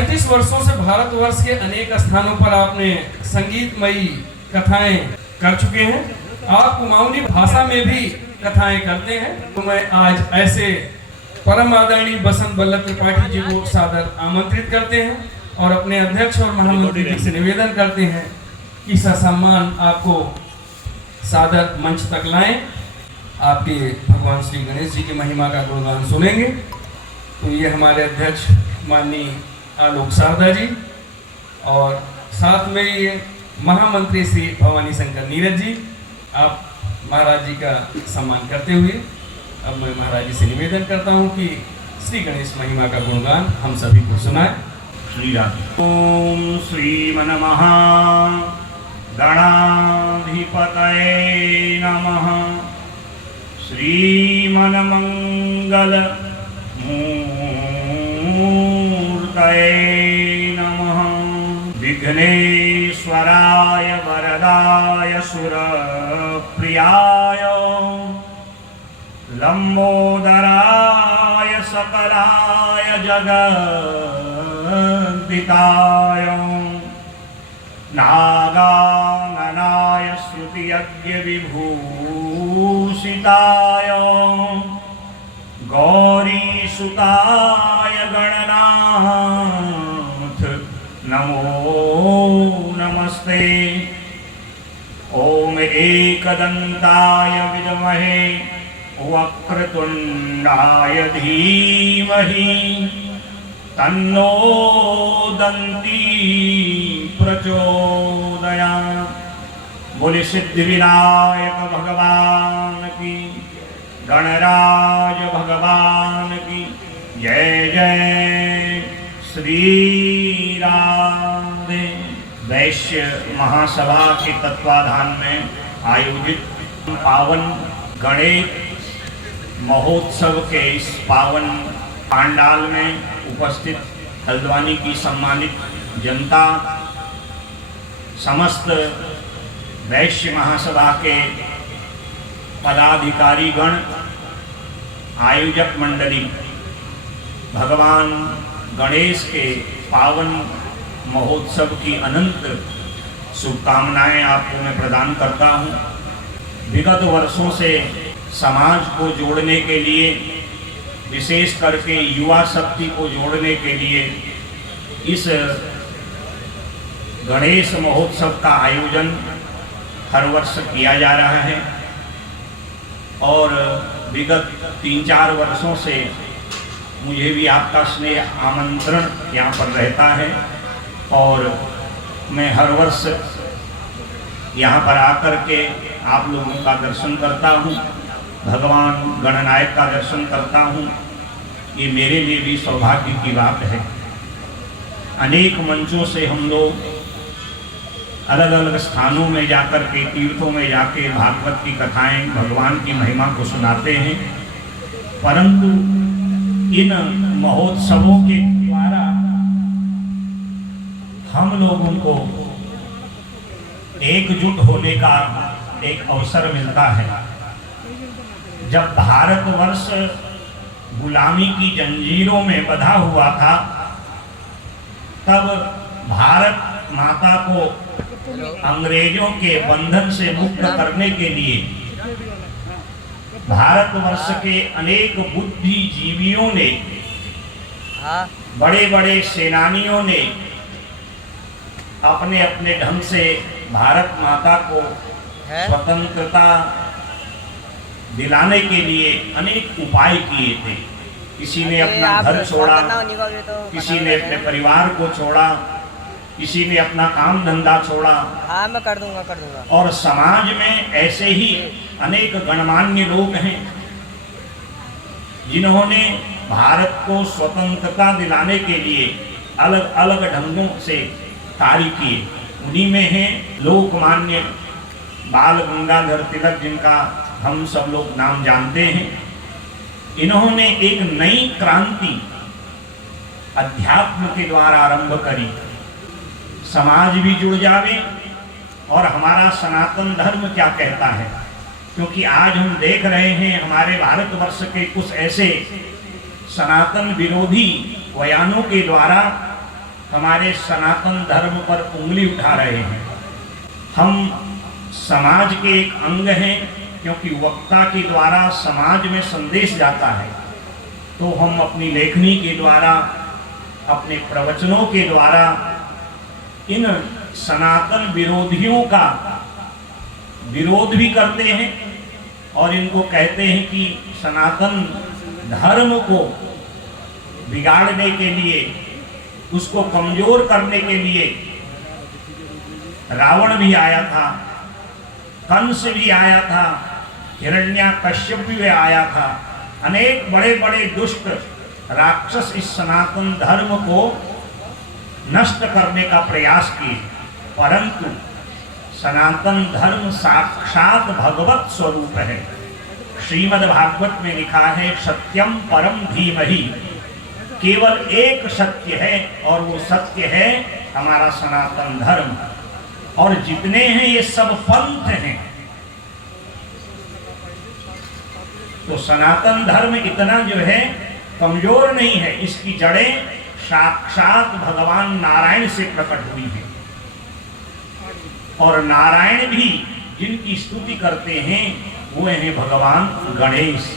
37 वर्षों से भारतवर्ष के अनेक स्थानों पर आपने संगीतमयी कथाएं कर चुके हैं। आप कुमाऊनी भाषा में भी कथाएं करते हैं। तो मैं आज ऐसे परम आदरणीय बसंत बल्लभ त्रिपाठी जी को सादर आमंत्रित करते हैं और अपने अध्यक्ष और महामंत्री जी से निवेदन करते हैं कि ससम्मान आपको सादर मंच तक लाएं। आपके भगवान श्री गणेश जी की महिमा का गुणगान सुनेंगे। तो ये हमारे अध्यक्ष माननीय आलोक शारदा जी और साथ में ये महामंत्री श्री भवानी शंकर नीरज जी, आप महाराज जी का सम्मान करते हुए अब मैं महाराज जी से निवेदन करता हूँ कि श्री गणेश महिमा का गुणगान हम सभी को सुनाए। श्री राम। ओम श्रीमन्नमः गणाधिपतये नमः। श्रीमन्मंगल मूर्तये नमः। विघ्नेश्वराय वरदाय सुरप्रियाय लंबोदराय सकलाय जगद्दिताय नागाननाय श्रुतियज्ञ विभूषिताय गौरीसुताय गणनाथ नमो नमस्ते। ओम एकदंताय विद्महे वक्रतुंडाय धीमहि तन्नो दन्ती प्रचोदयात्। बोले सिद्धिविनायक भगवान की, गणराज भगवान की जय जय। श्री राधे। वैश्य महासभा के तत्वाधान में आयोजित पावन गणेश महोत्सव के इस पावन पांडाल में उपस्थित हल्द्वानी की सम्मानित जनता, समस्त वैश्य महासभा के पदाधिकारी गण, आयोजक मंडली, भगवान गणेश के पावन महोत्सव की अनंत शुभकामनाएं आपको मैं प्रदान करता हूं। विगत वर्षों से समाज को जोड़ने के लिए, विशेष करके युवा शक्ति को जोड़ने के लिए इस गणेश महोत्सव का आयोजन हर वर्ष किया जा रहा है और विगत 3-4 वर्षों से मुझे भी आपका स्नेह आमंत्रण यहाँ पर रहता है और मैं हर वर्ष यहाँ पर आकर के आप लोगों का दर्शन करता हूँ, भगवान गणनायक का दर्शन करता हूँ। ये मेरे लिए भी सौभाग्य की बात है। अनेक मंचों से हम लोग अलग अलग स्थानों में जाकर के, तीर्थों में जाके भागवत की कथाएं, भगवान की महिमा को सुनाते हैं, परंतु इन महोत्सवों के द्वारा हम लोगों को एकजुट होने का एक अवसर मिलता है। जब भारतवर्ष गुलामी की जंजीरों में बंधा हुआ था, तब भारत माता को अंग्रेजों के बंधन से मुक्त करने के लिए भारतवर्ष के अनेक बुद्धिजीवियों ने, बड़े बड़े सेनानियों ने अपने अपने ढंग से भारत माता को स्वतंत्रता दिलाने के लिए अनेक उपाय किए थे। किसी ने अपना घर छोड़ा, किसी ने अपने परिवार को छोड़ा, किसी ने अपना काम धंधा छोड़ा। हाँ, मैं कर दूंगा। और समाज में ऐसे ही अनेक गणमान्य लोग हैं जिन्होंने भारत को स्वतंत्रता दिलाने के लिए अलग अलग ढंगों से कार्य किए। उन्हीं में हैं लोकमान्य बाल गंगाधर तिलक, जिनका हम सब लोग नाम जानते हैं। इन्होंने एक नई क्रांति अध्यात्म के द्वारा आरंभ करी। समाज भी जुड़ जावे और हमारा सनातन धर्म क्या कहता है, क्योंकि आज हम देख रहे हैं हमारे भारतवर्ष के कुछ ऐसे सनातन विरोधी बयानों के द्वारा हमारे सनातन धर्म पर उंगली उठा रहे हैं। हम समाज के एक अंग हैं, क्योंकि वक्ता के द्वारा समाज में संदेश जाता है, तो हम अपनी लेखनी के द्वारा, अपने प्रवचनों के द्वारा इन सनातन विरोधियों का विरोध भी करते हैं और इनको कहते हैं कि सनातन धर्म को बिगाड़ने के लिए, उसको कमजोर करने के लिए रावण भी आया था, कंस भी आया था, हिरण्याकश्यप भी आया था। अनेक बड़े बड़े दुष्ट राक्षस इस सनातन धर्म को नष्ट करने का प्रयास किए, परंतु सनातन धर्म साक्षात भगवत स्वरूप है। श्रीमद् भागवत में लिखा है, सत्यम परम धीमहि, केवल एक सत्य है और वो सत्य है हमारा सनातन धर्म। और जितने हैं ये सब पंथ हैं। तो सनातन धर्म इतना जो है कमजोर नहीं है, इसकी जड़ें साक्षात भगवान नारायण से प्रकट हुई हैं। और नारायण भी जिनकी स्तुति करते हैं वो हैं भगवान गणेश,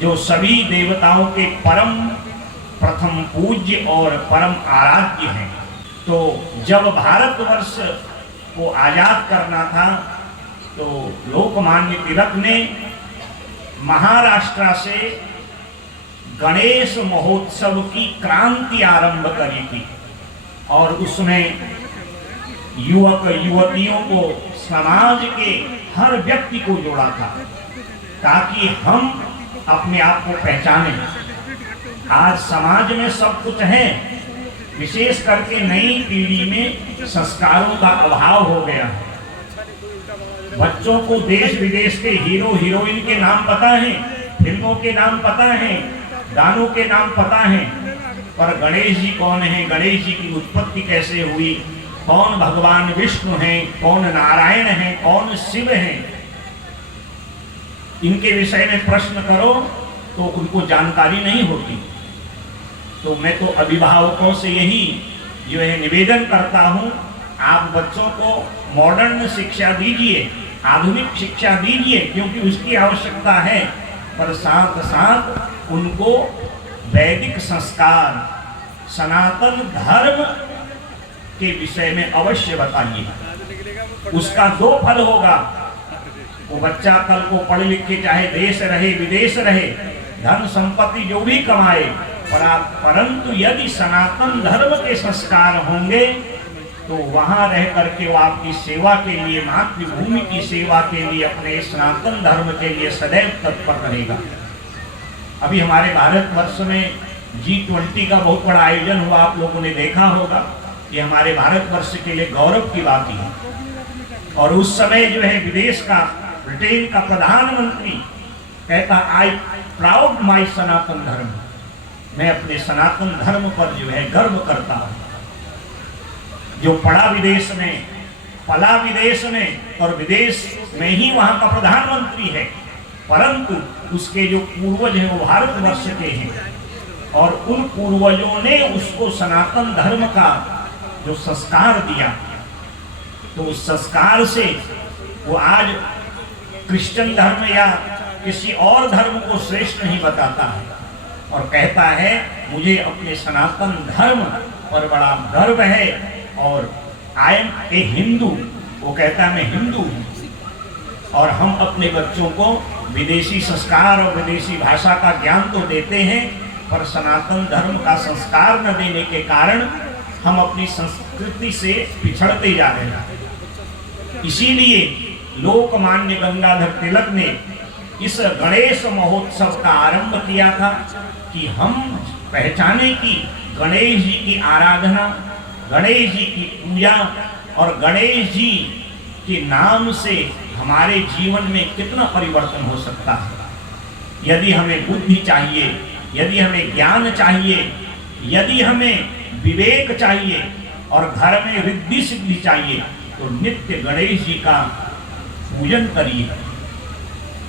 जो सभी देवताओं के परम प्रथम पूज्य और परम आराध्य हैं। तो जब भारतवर्ष को आजाद करना था तो लोकमान्य तिलक ने महाराष्ट्र से गणेश महोत्सव की क्रांति आरंभ करी थी और उसमें युवक युवतियों को, समाज के हर व्यक्ति को जोड़ा था ताकि हम अपने आप को पहचानें। आज समाज में सब कुछ है, विशेष करके नई पीढ़ी में संस्कारों का अभाव हो गया है। बच्चों को देश विदेश के हीरो हीरोइन के नाम पता है, फिल्मों के नाम पता है, गानों के नाम पता है, पर गणेश जी कौन है, गणेश जी की उत्पत्ति कैसे हुई, कौन भगवान विष्णु हैं, कौन नारायण हैं, कौन शिव हैं, इनके विषय में प्रश्न करो तो उनको जानकारी नहीं होती। तो मैं तो अभिभावकों से यही जो है निवेदन करता हूं, आप बच्चों को मॉडर्न शिक्षा दीजिए, आधुनिक शिक्षा दीजिए, क्योंकि उसकी आवश्यकता है, पर साथ साथ उनको वैदिक संस्कार, सनातन धर्म के विषय में अवश्य बताइए। उसका दो फल होगा, वो बच्चा कल को पढ़ लिख के चाहे देश रहे विदेश रहे, धन संपत्ति जो भी कमाए, परंतु यदि सनातन धर्म के संस्कार होंगे तो वहां रह करके वो आपकी सेवा के लिए, मातृभूमि की सेवा के लिए, अपने सनातन धर्म के लिए सदैव तत्पर रहेगा। अभी हमारे भारतवर्ष में G20 का बहुत बड़ा आयोजन हुआ, आप लोगों ने देखा होगा। ये हमारे भारतवर्ष के लिए गौरव की बात है। और उस समय जो है विदेश का, ब्रिटेन का प्रधानमंत्री कहता, आई प्राउड माई सनातन धर्म, मैं अपने सनातन धर्म पर जो है गर्व करता हूं। जो पढ़ा विदेश में, पला विदेश में और विदेश में ही वहां का प्रधानमंत्री है, परंतु उसके जो पूर्वज हैं वो भारतवर्ष के हैं और उन पूर्वजों ने उसको सनातन धर्म का जो संस्कार दिया, तो उस संस्कार से वो आज क्रिश्चियन धर्म या किसी और धर्म को श्रेष्ठ नहीं बताता है और कहता है मुझे अपने सनातन धर्म पर बड़ा गर्व है और आई एम ए हिंदू। वो कहता है मैं हिंदू हूँ। और हम अपने बच्चों को विदेशी संस्कार और विदेशी भाषा का ज्ञान तो देते हैं, पर सनातन धर्म का संस्कार न देने के कारण हम अपनी संस्कृति से पिछड़ते जा रहे हैं। इसीलिए लोकमान्य गंगाधर तिलक ने इस गणेश महोत्सव का आरंभ किया था कि हम पहचाने कि गणेश जी की आराधना, गणेश जी की पूजा और गणेश जी के नाम से हमारे जीवन में कितना परिवर्तन हो सकता है। यदि हमें बुद्धि चाहिए, यदि हमें ज्ञान चाहिए, यदि हमें विवेक चाहिए और घर में रिद्धि सिद्धि चाहिए, तो नित्य गणेश जी का पूजन करिए।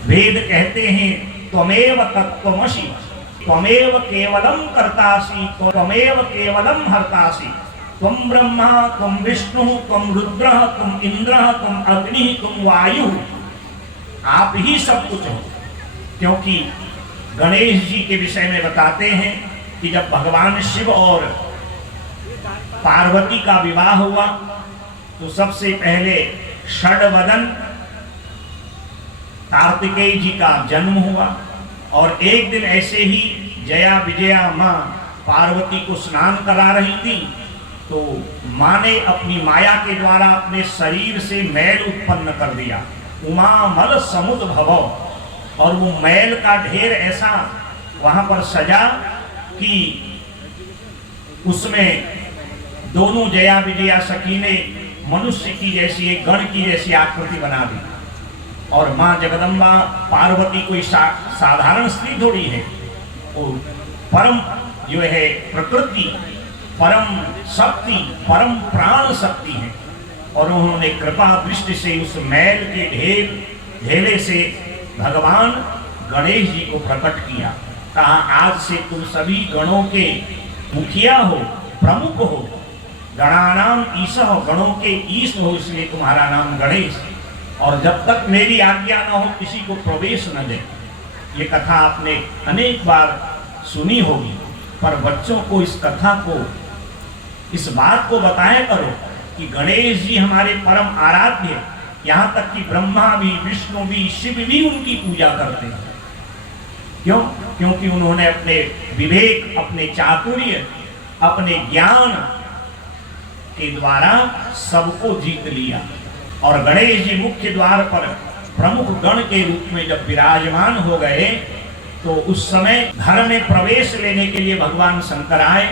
वेद कहते हैं त्वमेव तत्त्वमसि, त्वमेव केवलम कर्तासि त्वमेव केवलम हर्तासि त्वं ब्रह्मा त्वं विष्णु त्वं रुद्रः त्वं इंद्रः त्वं अग्नि त्वं वायु, आप ही सब कुछ हो। क्योंकि गणेश जी के विषय में बताते हैं कि जब भगवान शिव और पार्वती का विवाह हुआ तो सबसे पहले षडवदन कार्तिकेय जी का जन्म हुआ, और एक दिन ऐसे ही जया विजया माँ पार्वती को स्नान करा रही थी तो माँ ने अपनी माया के द्वारा अपने शरीर से मैल उत्पन्न कर दिया, उमा मल समुद्र भवो, और वो मैल का ढेर ऐसा वहां पर सजा कि उसमें दोनों जया विजया सखी ने मनुष्य की जैसी एक गण की जैसी आकृति बना दी। और माँ जगदम्बा पार्वती कोई साधारण स्त्री थोड़ी है, वो परम जो है प्रकृति, परम शक्ति, परम प्राण शक्ति है। और उन्होंने कृपा दृष्टि से उस मैल के ढेले से भगवान गणेश जी को प्रकट किया। कहा आज से तुम सभी गणों के मुखिया हो, प्रमुख हो, गणानाम ईश हो, गणों के ईश हो, इसलिए तुम्हारा नाम गणेश। और जब तक मेरी आज्ञा न हो किसी को प्रवेश न दे। ये कथा आपने अनेक बार सुनी होगी, पर बच्चों को इस कथा को, इस बात को बताया करो कि गणेश जी हमारे परम आराध्य, यहाँ तक कि ब्रह्मा भी, विष्णु भी, शिव भी उनकी पूजा करते हैं। क्यों? क्योंकि उन्होंने अपने विवेक, अपने चातुर्य, अपने ज्ञान के द्वारा सबको जीत लिया। और गणेश जी मुख्य द्वार पर प्रमुख गण के रूप में जब विराजमान हो गए तो उस समय घर में प्रवेश लेने के लिए भगवान शंकर आए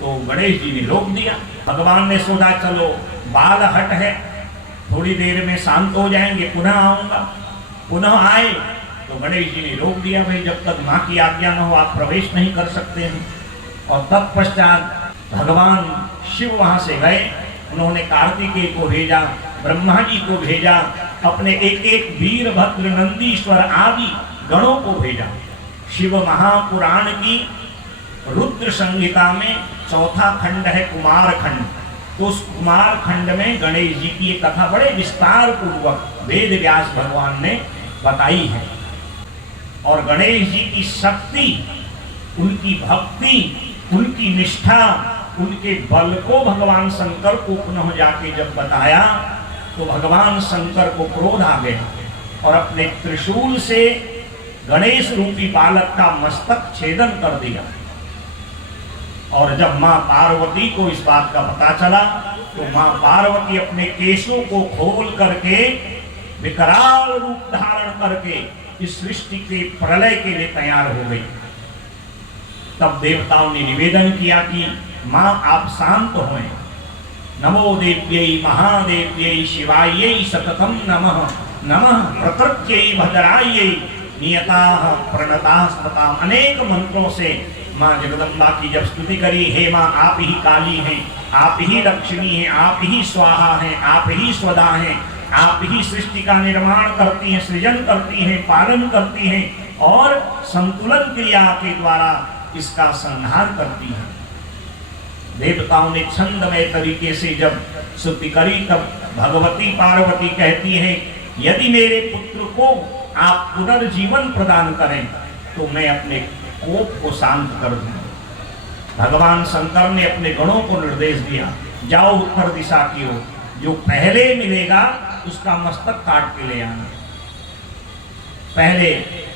तो गणेश जी ने रोक दिया। भगवान ने सोचा चलो बाल हट है, थोड़ी देर में शांत हो जाएंगे, पुनः आऊंगा। पुनः आए तो गणेश जी ने रोक दिया, भाई जब तक माँ की आज्ञा न हो आप प्रवेश नहीं कर सकते हैं। और तत्पश्चात भगवान शिव वहां से गए, उन्होंने कार्तिकेय को भेजा, ब्रह्मा जी को भेजा, अपने एक एक वीरभद्र, नंदीश्वर आदि गणों को भेजा। शिव महापुराण की रुद्र संहिता में चौथा खंड है कुमार खंड। तो उस कुमार खंड में गणेश जी की एक कथा बड़े विस्तार पूर्वक वेद व्यास भगवान ने बताई है। और गणेश जी की शक्ति, उनकी भक्ति, उनकी निष्ठा, उनके बल को भगवान शंकर को पुनः जाके जब बताया तो भगवान शंकर को क्रोध आ गया और अपने त्रिशूल से गणेश रूपी बालक का मस्तक छेदन कर दिया। और जब मां पार्वती को इस बात का पता चला तो मां पार्वती अपने केशों को खोल करके विकराल रूप धारण करके इस सृष्टि के प्रलय के लिए तैयार हो गई। तब देवताओं ने निवेदन किया कि मां आप शांत होएं। नमो देव्यै महादेव्यै शिवायै सततम नमः, नमः प्रकृत्यै भद्रायै नियताः प्रणताः स्तताम्। अनेक मंत्रों से मां जगदम्बा की जब स्तुति करी, हे मां आप ही काली हैं, आप ही लक्ष्मी हैं, आप ही स्वाहा हैं, आप ही स्वदा हैं, आप ही सृष्टि का निर्माण करती हैं, सृजन करती हैं, पालन करती हैं और संतुलन क्रिया के द्वारा इसका संहार करती हैं। देवताओं ने छंदमय तरीके से जब स्तुति करी तब भगवती पार्वती कहती हैं यदि मेरे पुत्र को आप पुनर्जीवन प्रदान करें तो मैं अपने कोप को शांत कर दूंगा। भगवान शंकर ने अपने गणों को निर्देश दिया, जाओ उत्तर दिशा की ओर, जो पहले मिलेगा उसका मस्तक काट के ले आना। पहले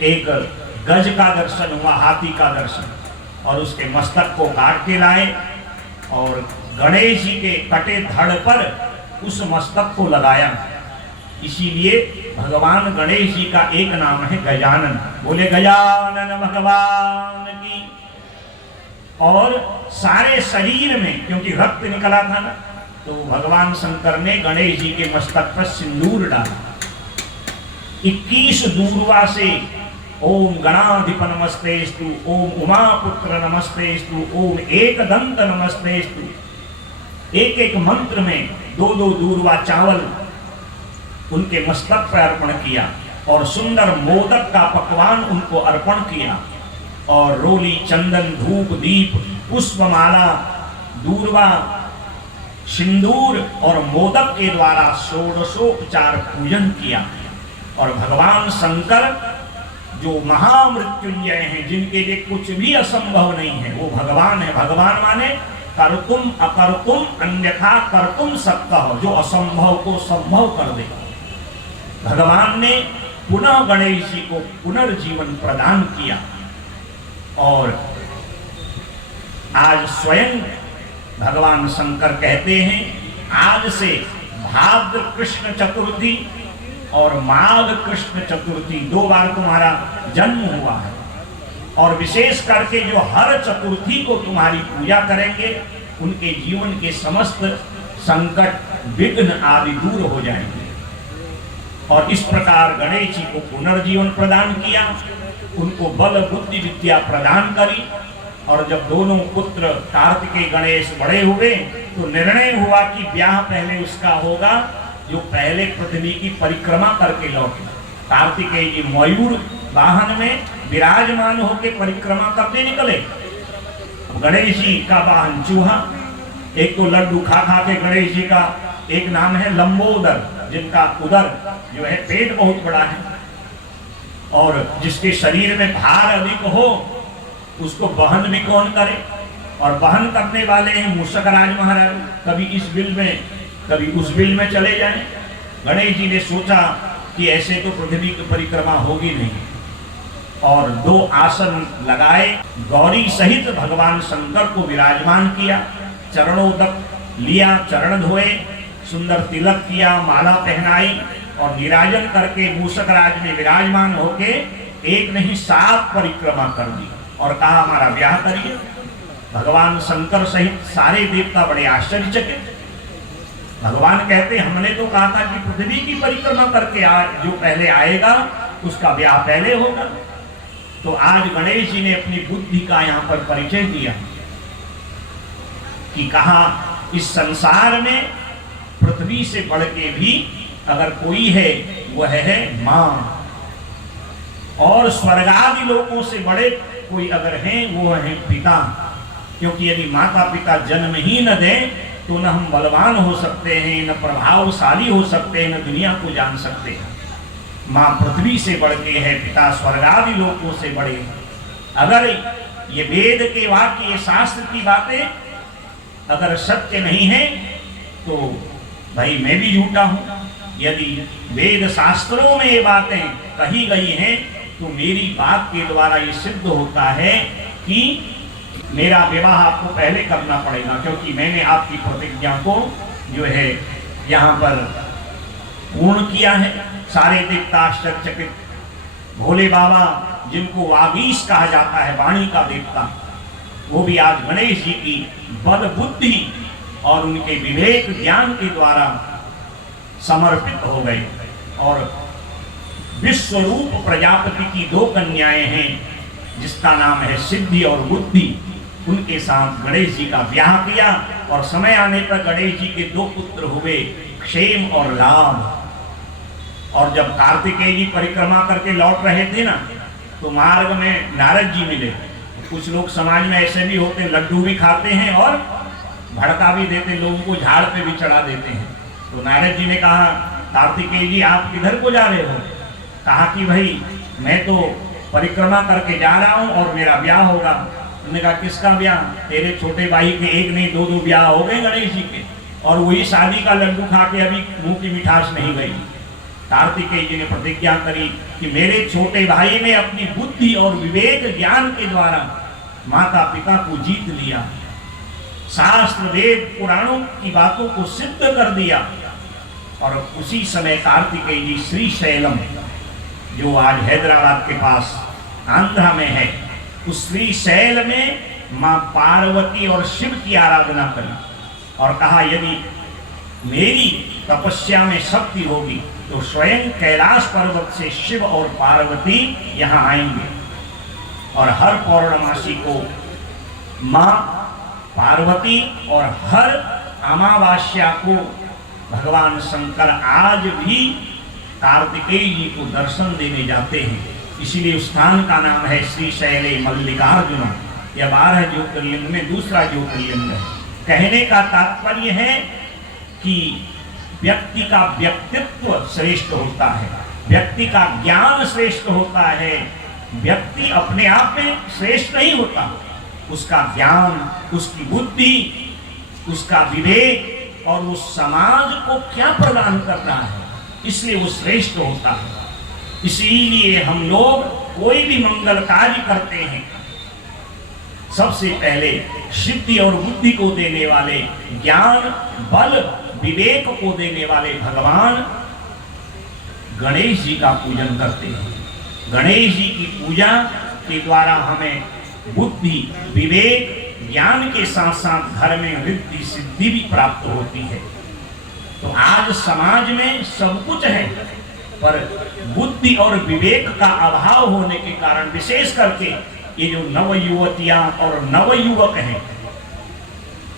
एक गज का दर्शन हुआ, हाथी का दर्शन, और उसके मस्तक को काट के लाए और गणेश जी के कटे धड़ पर उस मस्तक को लगाया। इसीलिए भगवान गणेश जी का एक नाम है गजानन। बोले गजानन भगवान की। और सारे शरीर में क्योंकि रक्त निकला था ना, तो भगवान शंकर ने गणेश जी के मस्तक पर सिंदूर डाला। 21 दूर्वा से ओम गणाधिप नमस्तेस्तु, ओम उमापुत्र नमस्तेस्तु, ओम एकदंत नमस्तेस्तु। एक एक मंत्र में 2-2 दूर्वा चावल उनके मस्तक पर अर्पण किया और सुंदर मोदक का पकवान उनको अर्पण किया। और रोली, चंदन, धूप, दीप, पुष्पमाला, दूर्वा, सिंदूर और मोदक के द्वारा षोडशोपचार पूजन किया। और भगवान शंकर जो महामृत्युंजय हैं, जिनके लिए कुछ भी असंभव नहीं है, वो भगवान है। भगवान माने कर्तुम अकर्तुम अन्यथा कर्तुम शक्तः, जो असंभव को संभव कर दे। भगवान ने पुनः गणेश जी को पुनर्जीवन प्रदान किया और आज स्वयं भगवान शंकर कहते हैं, आज से भाद्र कृष्ण चतुर्थी और माघ कृष्ण चतुर्थी 2 बार तुम्हारा जन्म हुआ है, और विशेष करके जो हर चतुर्थी को तुम्हारी पूजा करेंगे उनके जीवन के समस्त संकट, विघ्न आदि दूर हो जाएंगे। और इस प्रकार गणेश जी को पुनर्जीवन प्रदान किया, उनको बल, बुद्धि, विद्या प्रदान करी। और जब दोनों पुत्र कार्तिकेय गणेश बड़े हुए तो निर्णय हुआ कि ब्याह पहले उसका होगा जो पहले पृथ्वी की परिक्रमा करके लौटे। कार्तिकेय जी मयूर वाहन में विराजमान होकर परिक्रमा करने निकले। गणेश जी का वाहन चूहा, एक तो लड्डू खा खा के गणेश जी का एक नाम है लंबोदर, जिनका उदर जो है पेट बहुत बड़ा है, और जिसके शरीर में भार अधिक हो उसको वहन भी कौन करे। और वहन करने वाले हैं मूषकराज महाराज, कभी इस बिल में कभी उस बिल में चले जाएं। गणेश जी ने सोचा कि ऐसे तो पृथ्वी की परिक्रमा होगी नहीं, और 2 आसन लगाए, गौरी सहित भगवान शंकर को विराजमान किया, चरणों तक लिया, चरण धोए, सुंदर तिलक किया, माला पहनाई और निराजन करके मूषकराज में विराजमान होके 1 नहीं 7 परिक्रमा कर दी और कहा हमारा ब्याह करिए। भगवान शंकर सहित सारे देवता बड़े आश्चर्यचकित। भगवान कहते हमने तो कहा था कि पृथ्वी की परिक्रमा करके जो पहले आएगा उसका ब्याह पहले होगा। तो आज गणेश जी ने अपनी बुद्धि का यहाँ पर परिचय दिया कि कहा इस संसार में पृथ्वी से बढ़ के भी अगर कोई है वह है मां, और स्वर्गादि लोकों से बड़े कोई अगर हैं वो है पिता। क्योंकि यदि माता पिता जन्म ही न दें तो न हम बलवान हो सकते हैं, न प्रभावशाली हो सकते हैं, न दुनिया को जान सकते हैं। माँ पृथ्वी से बढ़ के है, पिता स्वर्गादि लोकों से बड़े। अगर ये वेद के वाक्य, ये शास्त्र की बातें अगर सत्य नहीं है तो भाई मैं भी झूठा हूं। यदि वेद शास्त्रों में ये बातें कही गई हैं तो मेरी बात के द्वारा ये सिद्ध होता है कि मेरा विवाह आपको पहले करना पड़ेगा, क्योंकि मैंने आपकी प्रतिज्ञा को जो है यहाँ पर पूर्ण किया है। सारे देवता आश्चर्यचकित। भोले बाबा जिनको वागीश कहा जाता है, वाणी का देवता, वो भी आज गणेश जी की बल बुद्धि और उनके विवेक ज्ञान के द्वारा समर्पित हो गए। और विश्वरूप प्रजापति की 2 कन्याएं हैं जिसका नाम है सिद्धि और बुद्धि। उनके साथ गणेश जी का ब्याह किया और समय आने पर गणेश जी के 2 पुत्र हुए, क्षेम और लाभ। और जब कार्तिकेय जी परिक्रमा करके लौट रहे थे ना, तो मार्ग में नारद जी मिले। कुछ लोग समाज में ऐसे भी होते, लड्डू भी खाते हैं और भड़का भी देते, लोगों को झाड़ पे भी चढ़ा देते हैं। तो नारद जी ने कहा कार्तिकेय जी आप किधर को जा रहे हो? कहा कि भाई मैं तो परिक्रमा करके जा रहा हूँ और मेरा ब्याह होगा। उन्होंने कहा किसका ब्याह? तेरे छोटे भाई के 1 नहीं 2 ब्याह हो गए गणेश जी के, और वही शादी का लड्डू खा के अभी मुंह की मिठास नहीं गई। कार्तिकेय जी ने प्रतिज्ञा करी कि मेरे छोटे भाई ने अपनी बुद्धि और विवेक ज्ञान के द्वारा माता पिता को जीत लिया, शास्त्र वेद पुराणों की बातों को सिद्ध कर दिया। और उसी समय कार्तिकेय जी श्रीशैलम, जो आज हैदराबाद के पास आंध्रा में है, उस श्रीशैल में मां पार्वती और शिव की आराधना करी और कहा यदि मेरी तपस्या में शक्ति होगी तो स्वयं कैलाश पर्वत से शिव और पार्वती यहाँ आएंगे। और हर पौर्णमासी को मां पार्वती और हर अमावास्या को भगवान शंकर आज भी कार्तिकेय जी को दर्शन देने जाते हैं। इसीलिए उस स्थान का नाम है श्रीशैले मल्लिकार्जुन। यह 12 ज्योतिर्लिंग में दूसरा ज्योतिर्लिंग है। कहने का तात्पर्य है कि व्यक्ति का व्यक्तित्व श्रेष्ठ होता है, व्यक्ति का ज्ञान श्रेष्ठ होता है। व्यक्ति अपने आप में श्रेष्ठ नहीं होता, उसका ज्ञान, उसकी बुद्धि, उसका विवेक और उस समाज को क्या प्रदान कर रहा है, इसलिए वो श्रेष्ठ होता है। इसीलिए हम लोग कोई भी मंगल कार्य करते हैं, सबसे पहले सिद्धि और बुद्धि को देने वाले, ज्ञान, बल, विवेक को देने वाले भगवान गणेश जी का पूजन करते हैं। गणेश जी की पूजा के द्वारा हमें बुद्धि, विवेक, ज्ञान के साथ साथ घर में रिद्धि सिद्धि भी प्राप्त होती है। तो आज समाज में सब कुछ है, पर बुद्धि और विवेक का अभाव होने के कारण विशेष करके ये जो नव युवतियां और नव युवक हैं,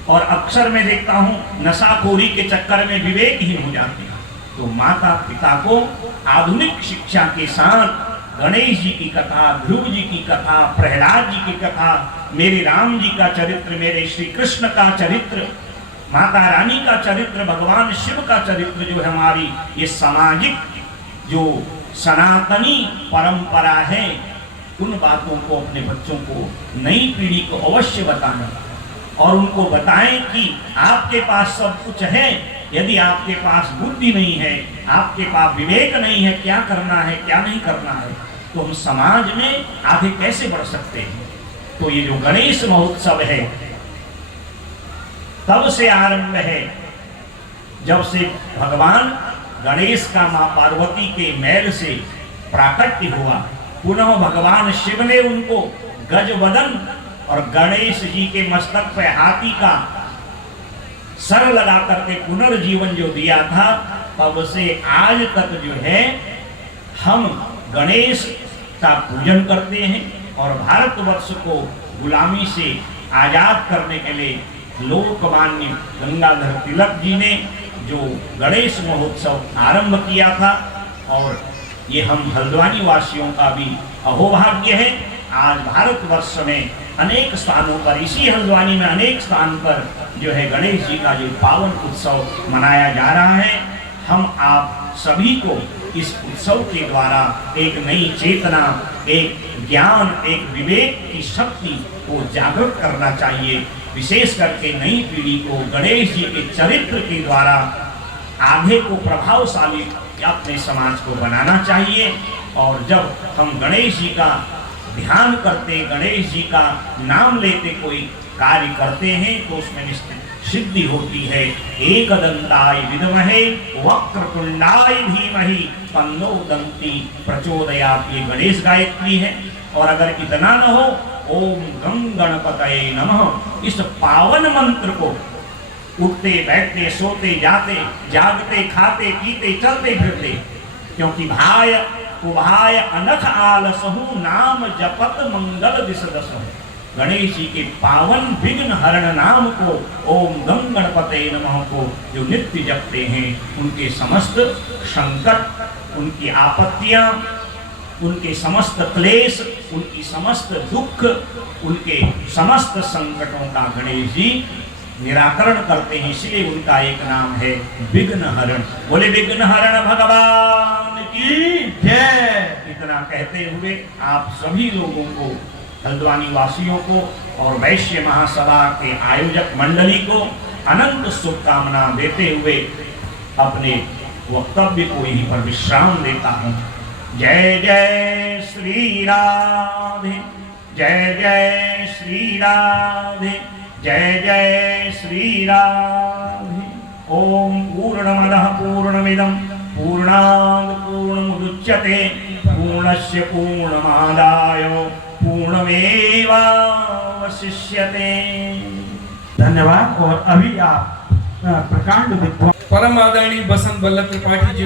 और अक्सर मैं देखता हूं नशाखोरी के चक्कर में विवेकहीन हो जाते हैं। तो माता पिता को आधुनिक शिक्षा के साथ गणेश जी की कथा, ध्रुव जी की कथा, प्रहलाद जी की कथा, मेरे राम जी का चरित्र, मेरे श्री कृष्ण का चरित्र, माता रानी का चरित्र, भगवान शिव का चरित्र, जो हमारी ये सामाजिक जो सनातनी परंपरा है, उन बातों को अपने बच्चों को, नई पीढ़ी को अवश्य बताना और उनको बताएं कि आपके पास सब कुछ है, यदि आपके पास बुद्धि नहीं है, आपके पास विवेक नहीं है, क्या करना है क्या नहीं करना है, तो हम समाज में आगे कैसे बढ़ सकते हैं। तो ये जो गणेश महोत्सव है तब से आरंभ है, जब से भगवान गणेश का मां पार्वती के मैल से प्राकट्य हुआ। पुनः भगवान शिव ने उनको गजवदन और गणेश जी के मस्तक पर हाथी का सर लगा करके पुनर्जीवन जो दिया था, तब से आज तक जो है हम गणेश का पूजन करते हैं। और भारतवर्ष को गुलामी से आजाद करने के लिए लोकमान्य गंगाधर तिलक जी ने जो गणेश महोत्सव आरंभ किया था, और ये हम हल्द्वानी वासियों का भी अहोभाग्य है। आज भारतवर्ष में अनेक स्थानों पर, इसी हल्द्वानी में अनेक स्थान पर जो है गणेश जी का जो पावन उत्सव मनाया जा रहा है। हम आप सभी को इस उत्सव के द्वारा एक नई चेतना, एक ज्ञान, एक विवेक की शक्ति को जागृत करना चाहिए। विशेष करके नई पीढ़ी को गणेश जी के चरित्र के द्वारा आगे को प्रभावशाली अपने समाज को बनाना चाहिए। और जब हम गणेश जी का ध्यान करते, गणेश जी का नाम लेते, कोई कार्य करते हैं, तो उसमें निश्चित सिद्धि होती है। एकदंताय विद्महे वक्रतुंडाय धीमहि तन्नो दंती प्रचोदयात्, ये गणेश गायत्री है। और अगर इतना न हो, ओम गं गणपतये नमः, इस पावन मंत्र को उठते बैठते, सोते जाते, जागते, खाते पीते, चलते फिरते, क्योंकि भाय उभाय अनख आलसहु नाम जपत मंगल दिस दसहु, गणेश जी के पावन विघ्न हरण नाम को, ओम गं गणपतये नमः को जो नित्य जपते हैं, उनके समस्त संकट, उनकी आपत्तियां, उनके समस्त क्लेश, उनकी समस्त दुख, उनके समस्त संकटों का गणेश जी निराकरण करते हैं। इसलिए उनका एक नाम है विघ्न हरण। बोले विघ्न हरण भगवान की जय। इतना कहते हुए आप सभी लोगों को, हल्द्वानी वासियों को और वैश्य महासभा के आयोजक मंडली को अनंत शुभकामना देते हुए अपने वक्तव्य को यहीं पर विश्राम देता हूँ। जय जय श्री राधे, जय जय श्री राधे, जय जय श्री राधे। ओम पूर्णमदः पूर्णमिदं पूर्णात् पूर्णमुदच्यते पूर्णस्य पूर्णमादाय पूर्णमेवावशिष्यते। धन्यवाद। और अभी आप प्रकांड विद्वान परम आदरणीय बसंत बल्लभ त्रिपाठी जी